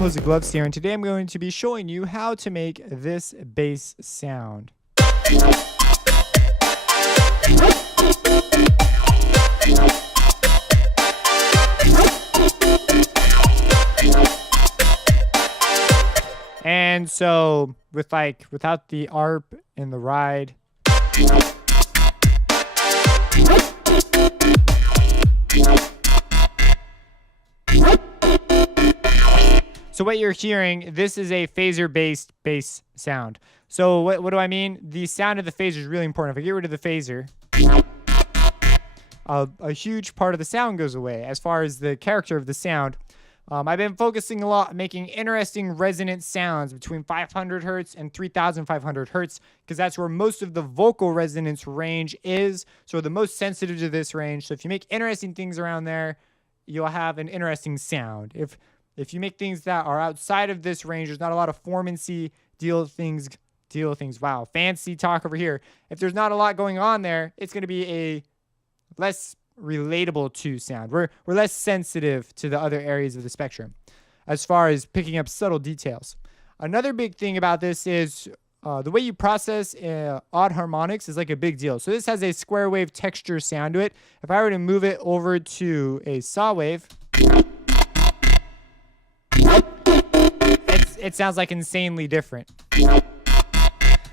Fuzzy Gloves here, and today I'm going to be showing you how to make this bass sound. And so without the ARP and the ride, so what you're hearing, this is a phaser-based bass sound. So what do I mean? The sound of the phaser is really important. If I get rid of the phaser, a huge part of the sound goes away. As far as the character of the sound, I've been focusing a lot on making interesting resonant sounds between 500 hertz and 3,500 hertz, because that's where most of the vocal resonance range is. So the most sensitive to this range. So if you make interesting things around there, you'll have an interesting sound. If you make things that are outside of this range, there's not a lot of formancy, deal things. Wow, fancy talk over here. If there's not a lot going on there, it's going to be a less relatable to sound. We're less sensitive to the other areas of the spectrum as far as picking up subtle details. Another big thing about this is the way you process odd harmonics is like a big deal. So this has a square wave texture sound to it. If I were to move it over to a saw wave, it sounds like insanely different.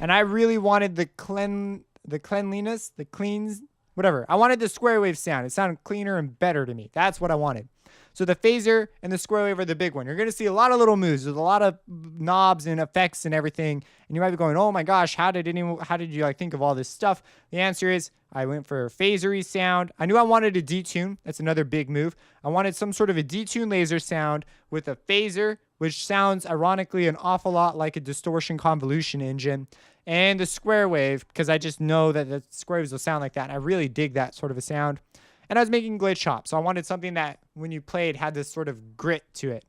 And I really wanted the cleanliness, the cleans, whatever. I wanted the square wave sound. It sounded cleaner and better to me. That's what I wanted. So the phaser and the square wave are the big one. You're going to see a lot of little moves. There's a lot of knobs and effects and everything. And you might be going, oh my gosh, how did you think of all this stuff? The answer is I went for a phasery sound. I knew I wanted a detune. That's another big move. I wanted some sort of a detune laser sound with a phaser, which sounds ironically an awful lot like a distortion convolution engine, and the square wave, because I just know that the square waves will sound like that. And I really dig that sort of a sound. And I was making glitch hop, so I wanted something that when you played had this sort of grit to it.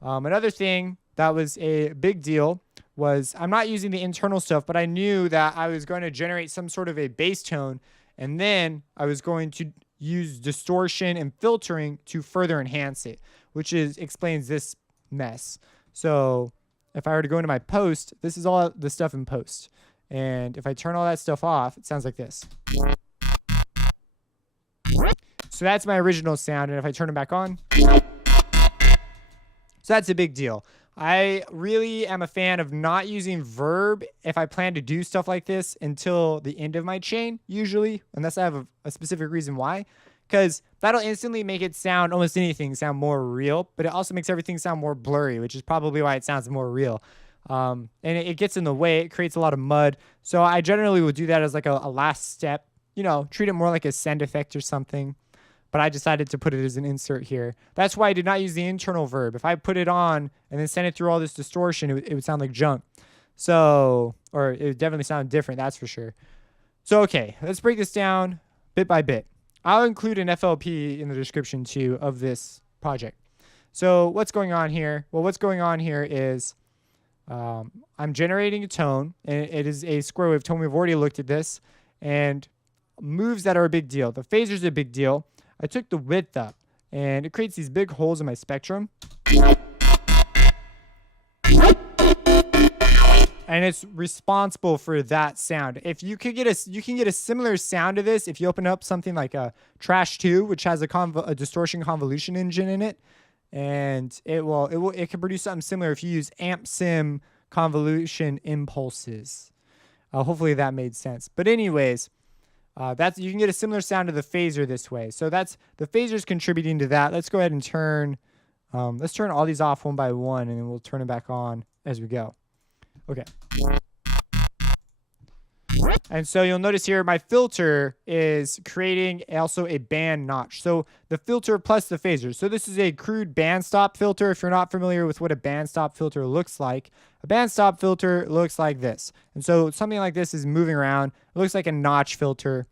Another thing that was a big deal was I'm not using the internal stuff, but I knew that I was going to generate some sort of a bass tone, and then I was going to use distortion and filtering to further enhance it, which explains this mess. So if I were to go into my post, this is all the stuff in post. And if I turn all that stuff off, it sounds like this. So that's my original sound. And if I turn it back on, so that's a big deal. I really am a fan of not using verb if I plan to do stuff like this until the end of my chain, usually, unless I have a specific reason why. Because that'll instantly make it sound, almost anything sound more real, but it also makes everything sound more blurry, which is probably why it sounds more real. And it gets in the way. It creates a lot of mud. So I generally would do that as like a last step, treat it more like a send effect or something. But I decided to put it as an insert here. That's why I did not use the internal verb. If I put it on and then send it through all this distortion, it would sound like junk. So, or it would definitely sound different, that's for sure. So, okay, let's break this down bit by bit. I'll include an FLP in the description too of this project. So what's going on here? Well, what's going on here is I'm generating a tone, and it is a square wave tone. We've already looked at this, and moves that are a big deal. The phaser's a big deal. I took the width up, and it creates these big holes in my spectrum. And it's responsible for that sound. If you can get a similar sound to this if you open up something like a Trash 2, which has a distortion convolution engine in it, and it can produce something similar if you use amp sim convolution impulses. Hopefully that made sense. But anyways, you can get a similar sound to the phaser this way. So that's the phaser's contributing to that. Let's go ahead and turn all these off one by one, and then we'll turn it back on as we go. Okay. And so you'll notice here my filter is creating also a band notch. So the filter plus the phaser. So this is a crude band stop filter. If you're not familiar with what a band stop filter looks like, a band stop filter looks like this. And so something like this is moving around. It looks like a notch filter.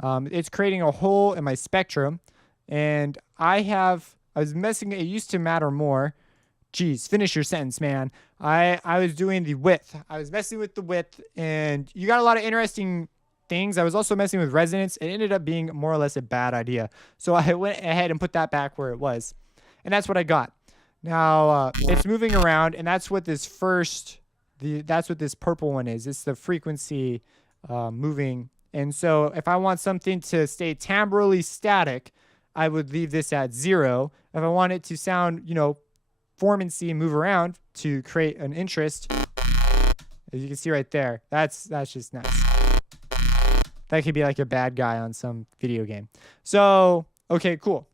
It's creating a hole in my spectrum. And it used to matter more. Geez, finish your sentence, man. I was doing the width. I was messing with the width, and you got a lot of interesting things. I was also messing with resonance. It ended up being more or less a bad idea. So I went ahead and put that back where it was. And that's what I got. Now it's moving around, and that's what this that's what this purple one is. It's the frequency moving. And so if I want something to stay timbrally static, I would leave this at 0. If I want it to sound, formancy and move around to create an interest, as you can see right there, that's just nice. That could be like a bad guy on some video game. So, okay, cool.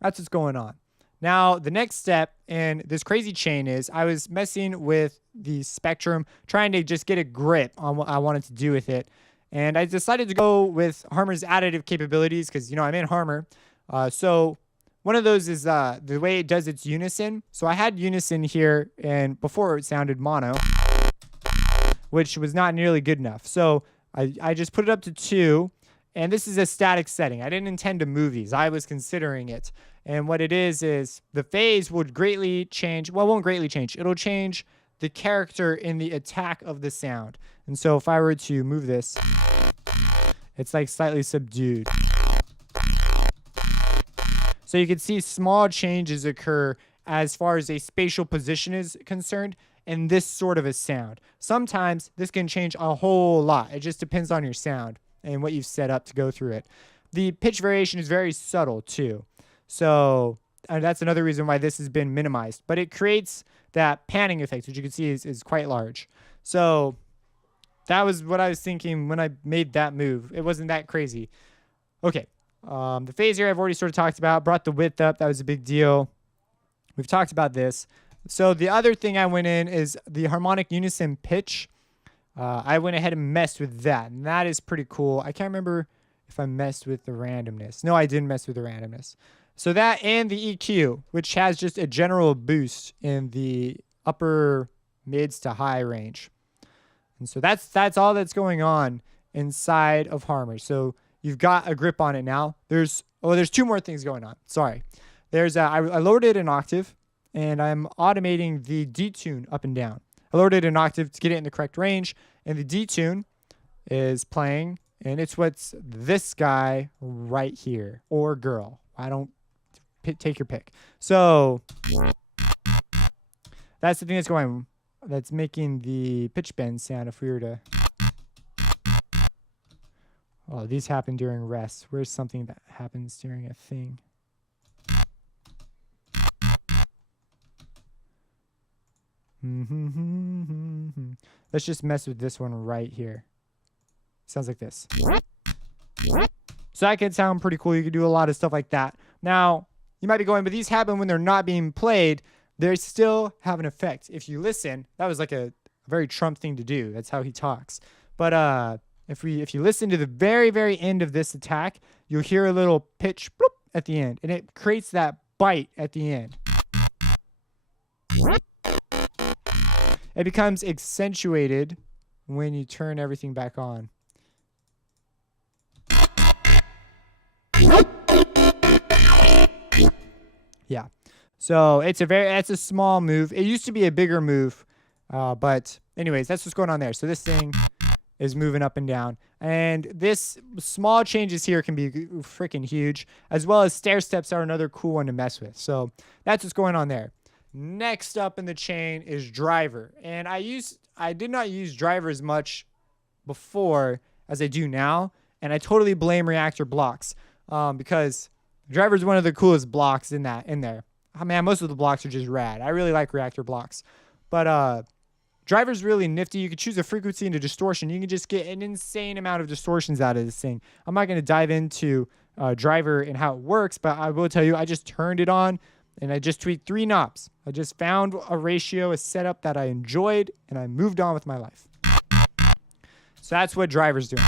That's what's going on. Now, the next step in this crazy chain is I was messing with the spectrum, trying to just get a grip on what I wanted to do with it. And I decided to go with Harmor's additive capabilities because, I'm in Harmor. So one of those is the way it does its unison. So I had unison here, and before it sounded mono, which was not nearly good enough. So I just put it up to 2. And this is a static setting. I didn't intend to move these. I was considering it. And what it is the phase would greatly change. Well, it won't greatly change. It'll change the character in the attack of the sound. And so if I were to move this, it's like slightly subdued. So you can see small changes occur as far as a spatial position is concerned in this sort of a sound. Sometimes this can change a whole lot. It just depends on your sound and what you've set up to go through it. The pitch variation is very subtle too. So that's another reason why this has been minimized. But it creates that panning effect, which you can see is quite large. So that was what I was thinking when I made that move. It wasn't that crazy. Okay. The phase here I've already sort of talked about. Brought the width up. That was a big deal. We've talked about this. So the other thing I went in is the harmonic unison pitch. I went ahead and messed with that, and that is pretty cool. I can't remember if I messed with the randomness. No, I didn't mess with the randomness. So that and the EQ, which has just a general boost in the upper mids to high range. And so that's all that's going on inside of Harmor. So you've got a grip on it now. There's 2 more things going on. Sorry. I lowered it an octave, and I'm automating the detune up and down. I lowered it an octave to get it in the correct range, and the detune is playing, and it's what's this guy right here, or girl. Take your pick. So that's the thing that's making the pitch bend sound. If we were to, these happen during rest. Where's something that happens during a thing? Let's just mess with this one right here. Sounds like this. So that can sound pretty cool. You can do a lot of stuff like that. Now, you might be going, but these happen when they're not being played. They still have an effect. If you listen, that was like a very Trump thing to do. That's how he talks. But if you listen to the very, very end of this attack, you'll hear a little pitch bloop at the end, and it creates that bite at the end. It becomes accentuated when you turn everything back on. Yeah. So it's a small move. It used to be a bigger move. But anyways, that's what's going on there. So this thing is moving up and down. And this small changes here can be freaking huge, as well as stair steps are another cool one to mess with. So that's what's going on there. Next up in the chain is driver. And I did not use driver as much before as I do now. And I totally blame reactor blocks because driver is one of the coolest blocks in there. Oh, man, most of the blocks are just rad. I really like reactor blocks. But driver's really nifty. You can choose a frequency and a distortion. You can just get an insane amount of distortions out of this thing. I'm not going to dive into driver and how it works, but I will tell you I just turned it on and I just tweaked 3 knobs. I just found a ratio, a setup that I enjoyed, and I moved on with my life. So that's what driver's doing.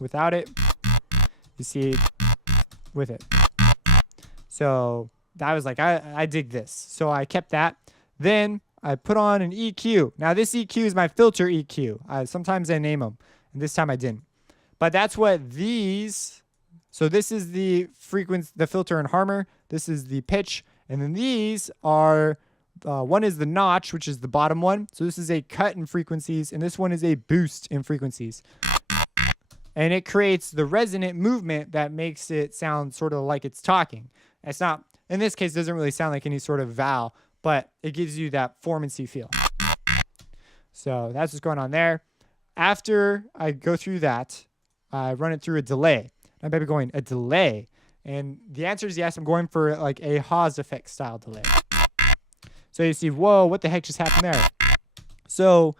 Without it, you see, with it. So I was like, I dig this. So I kept that. Then I put on an EQ. Now this EQ is my filter EQ. Sometimes I name them, and this time I didn't. But that's what these. So this is the frequency, the filter in Harmor. This is the pitch, and then these are. One is the notch, which is the bottom one. So this is a cut in frequencies, and this one is a boost in frequencies. And it creates the resonant movement that makes it sound sort of like it's talking. It's not In this case, it doesn't really sound like any sort of vowel, but it gives you that formancy feel. So that's what's going on there. After I go through that, I run it through a delay. I might be going, a delay? And the answer is yes. I'm going for like a Haas effect style delay. So you see, whoa, what the heck just happened there? So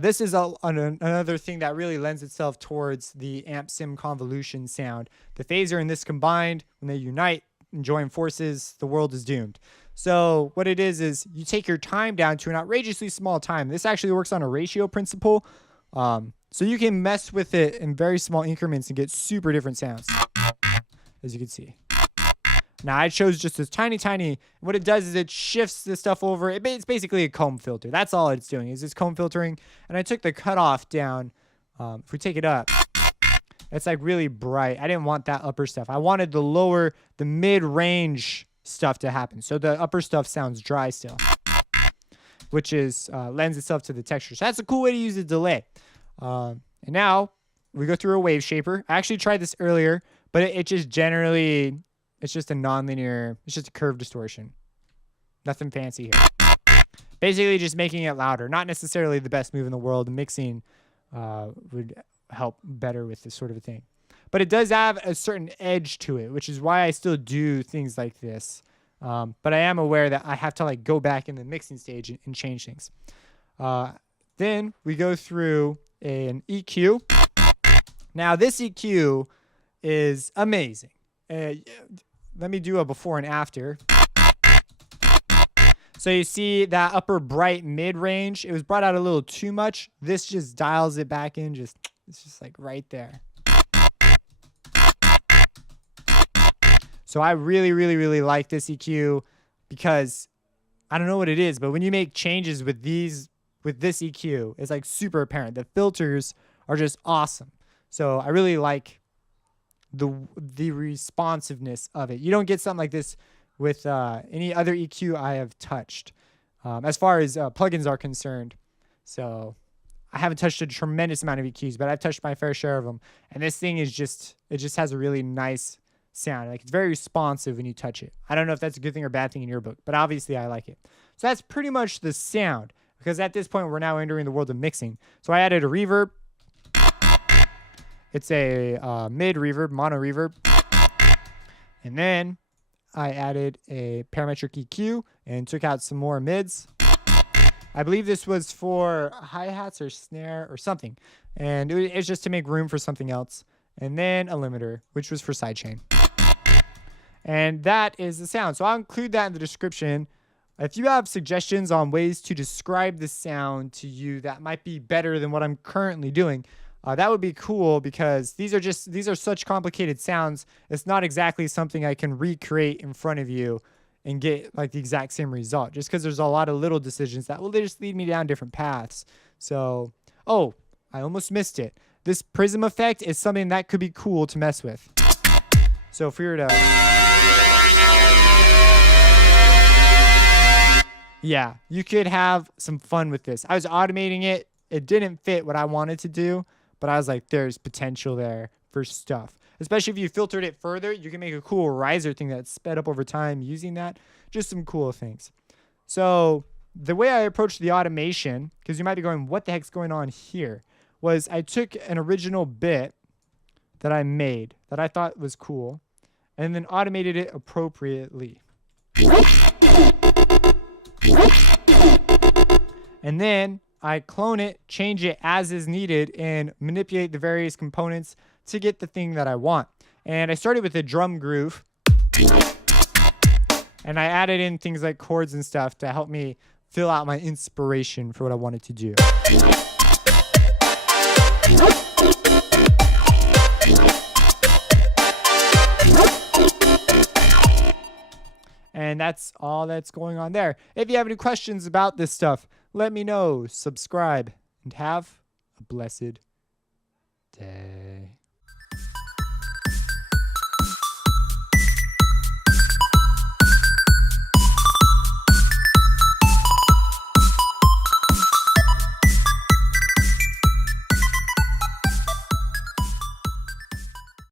this is another thing that really lends itself towards the amp sim convolution sound. The phaser and this combined, when they unite and join forces, the world is doomed. So what it is you take your time down to an outrageously small time. This actually works on a ratio principle. So you can mess with it in very small increments and get super different sounds, as you can see. Now I chose just this tiny. What it does is it shifts the stuff over. It's basically a comb filter. That's all it's doing is it's comb filtering. And I took the cutoff down. If we take it up, it's like really bright. I didn't want that upper stuff. I wanted the mid-range stuff to happen. So the upper stuff sounds dry still, which is lends itself to the texture. So that's a cool way to use a delay. And now we go through a wave shaper. I actually tried this earlier, but it just generally, it's just a nonlinear, it's just a curve distortion. Nothing fancy here. Basically just making it louder. Not necessarily the best move in the world. Mixing would help better with this sort of a thing. But it does have a certain edge to it, which is why I still do things like this. But I am aware that I have to like go back in the mixing stage and change things. Then we go through an EQ. Now this EQ is amazing. Let me do a before and after. So you see that upper bright mid-range, it was brought out a little too much. This just dials it back in, it's just like right there. So I really like this EQ because I don't know what it is, but when you make changes with this EQ, it's like super apparent. The filters are just awesome. So I really like the responsiveness of it. You don't get something like this with any other EQ I have touched, as far as plugins are concerned. So I haven't touched a tremendous amount of EQs, but I've touched my fair share of them. And this thing is it just has a really nice sound. Like it's very responsive when you touch it. I don't know if that's a good thing or bad thing in your book, but obviously I like it. So that's pretty much the sound, because at this point we're now entering the world of mixing. So I added a reverb. It's a mid reverb, mono reverb. And then I added a parametric EQ and took out some more mids. I believe this was for hi-hats or snare or something. And it's just to make room for something else. And then a limiter, which was for sidechain. And that is the sound. So I'll include that in the description. If you have suggestions on ways to describe the sound to you that might be better than what I'm currently doing, that would be cool, because these are such complicated sounds. It's not exactly something I can recreate in front of you and get like the exact same result, just because there's a lot of little decisions that will just lead me down different paths. So, oh, I almost missed it. This Prism Effect is something that could be cool to mess with. So if we were to, yeah, you could have some fun with this. I was automating it. It didn't fit what I wanted to do, but I was like, there's potential there for stuff. Especially if you filtered it further, you can make a cool riser thing that's sped up over time using that. Just some cool things. So the way I approached the automation, because you might be going, what the heck's going on here, was I took an original bit that I made that I thought was cool and then automated it appropriately. And then I clone it, change it as is needed, and manipulate the various components to get the thing that I want. And I started with a drum groove, and I added in things like chords and stuff to help me fill out my inspiration for what I wanted to do. And that's all that's going on there. If you have any questions about this stuff, let me know. Subscribe and have a blessed day.